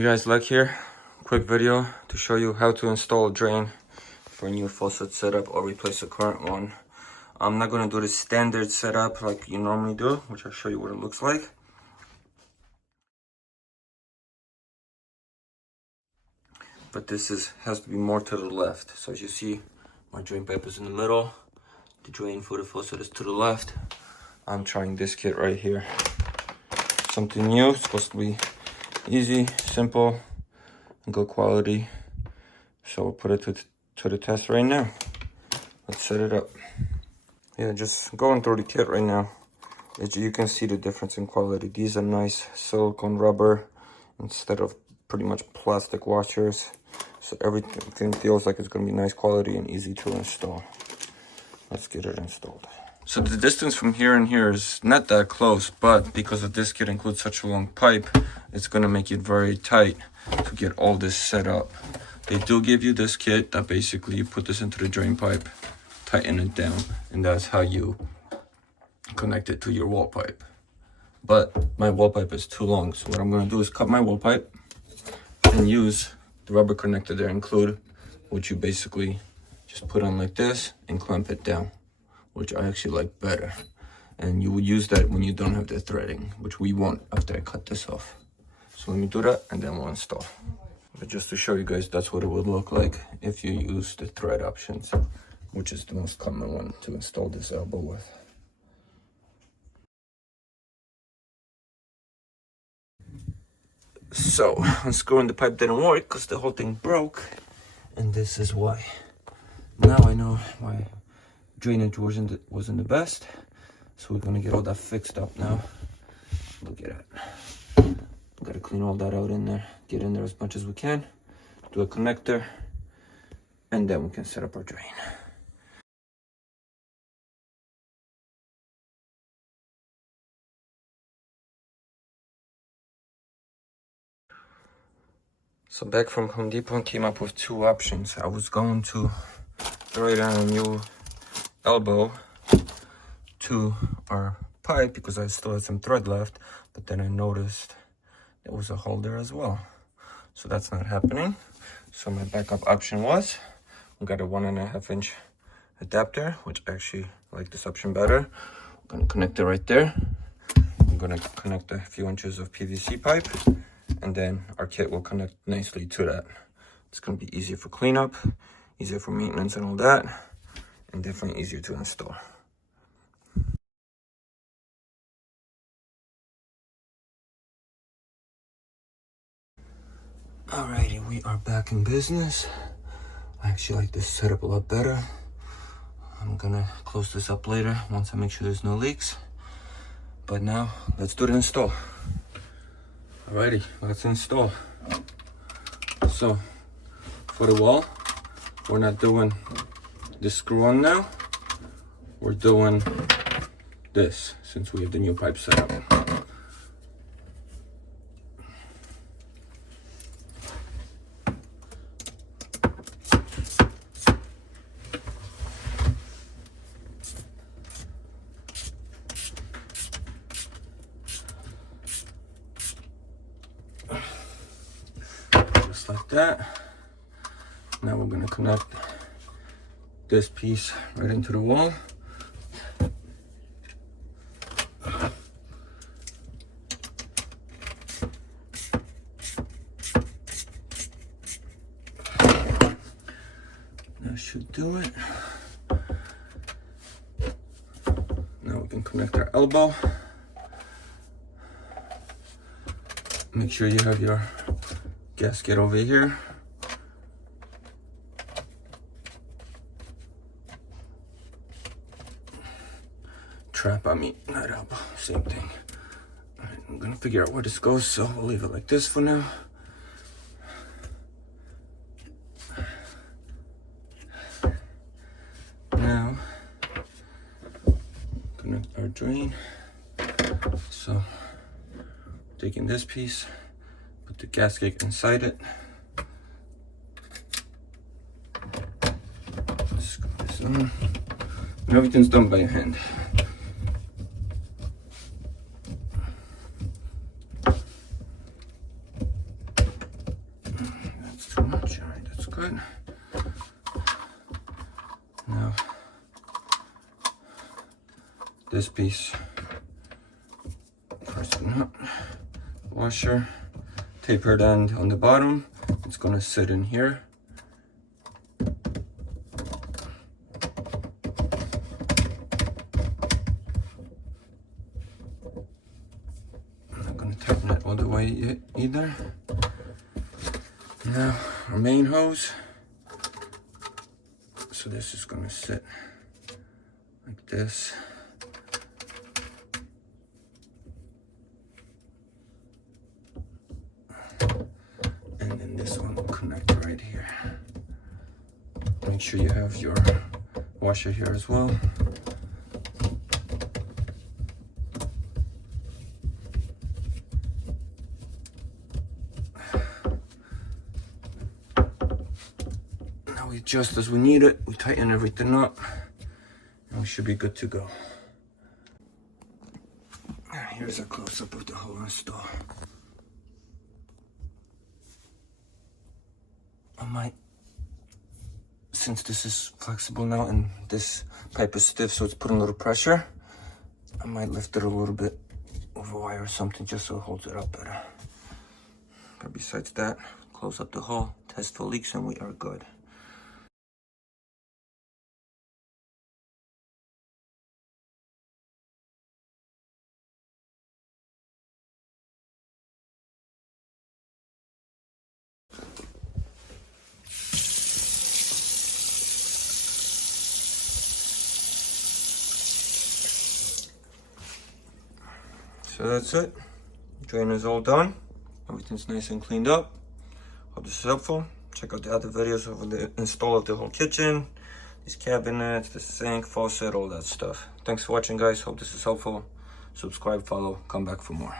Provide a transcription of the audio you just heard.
Hey guys, LechK here. Quick video to show you how to install a drain for a new faucet setup or replace the current one. I'm not going to do the standard setup like you normally do, which I'll show you what it looks like. But this has to be more to the left. So as you see, my drain pipe is in the middle. The drain for the faucet is to the left. I'm trying this kit right here. Something new. It's supposed to be easy, simple, and good quality. So we'll put it to the test right now. Let's set it up. Yeah, just going through the kit right now. As you can see the difference in quality. These are nice silicone rubber instead of pretty much plastic washers. So everything feels like it's going to be nice quality and easy to install. Let's get it installed. So the distance from here and here is not that close, but because of this kit includes such a long pipe, it's going to make it very tight to get all this set up. They do give you this kit that basically you put this into the drain pipe, tighten it down, and that's how you connect it to your wall pipe. But my wall pipe is too long, so what I'm going to do is cut my wall pipe and use the rubber connector there included, which you basically just put on like this and clamp it down, which I actually like better. And you would use that when you don't have the threading, which we won't after I cut this off. So let me do that and then we'll install. But just to show you guys, that's what it would look like if you use the thread options, which is the most common one to install this elbow with. So unscrewing the pipe didn't work because the whole thing broke, and this is why. Now I know why drainage wasn't the best, so we're gonna get all that fixed up now. Look at that. We gotta clean all that out in there, get in there as much as we can, do a connector, and then we can set up our drain. So back from Home Depot and came up with two options. I was going to throw down a new elbow to our pipe because I still had some thread left, but then I noticed there was a hole there as well. So that's not happening. So my backup option was, we got a 1.5 inch adapter, which I actually like this option better. I'm gonna connect it right there. I'm gonna connect a few inches of PVC pipe, and then our kit will connect nicely to that. It's gonna be easier for cleanup, easier for maintenance and all that, and definitely easier to install. Alrighty, we are back in business. I actually like this setup a lot better. I'm gonna close this up later once I make sure there's no leaks. But now, let's do the install. Alrighty, let's install. So, for the wall, we're not doing this screw on now. We're doing this, since we have the new pipe set up. Just like that. Now we're gonna connect this piece right into the wall. That should do it. Now we can connect our elbow. Make sure you have your gasket over here. Trap, I mean, not elbow, same thing. All right, I'm gonna figure out where this goes, so we'll leave it like this for now. Now, connect our drain. So, taking this piece, put the gasket inside it. Screw this on. And everything's done by hand. too much. All right, that's good. Now, this piece, fasten up, washer, tapered end on the bottom. It's gonna sit in here. I'm not gonna tighten it all the way either. Now, our main hose. So this is gonna sit like this. And then this one will connect right here. Make sure you have your washer here as well. Now we adjust as we need it. We tighten everything up and we should be good to go. Here's a close-up of the whole install. I might, since this is flexible now and this pipe is stiff, so it's putting a little pressure, I might lift it a little bit with a wire or something just so it holds it up better. But besides that, close up the hole, test for leaks, and we are good. So that's it. Drain is all done. Everything's nice and cleaned up. Hope this is helpful. Check out the other videos of the install of the whole kitchen, these cabinets, the sink, faucet, all that stuff. Thanks for watching, guys. Hope this is helpful. Subscribe, follow, come back for more.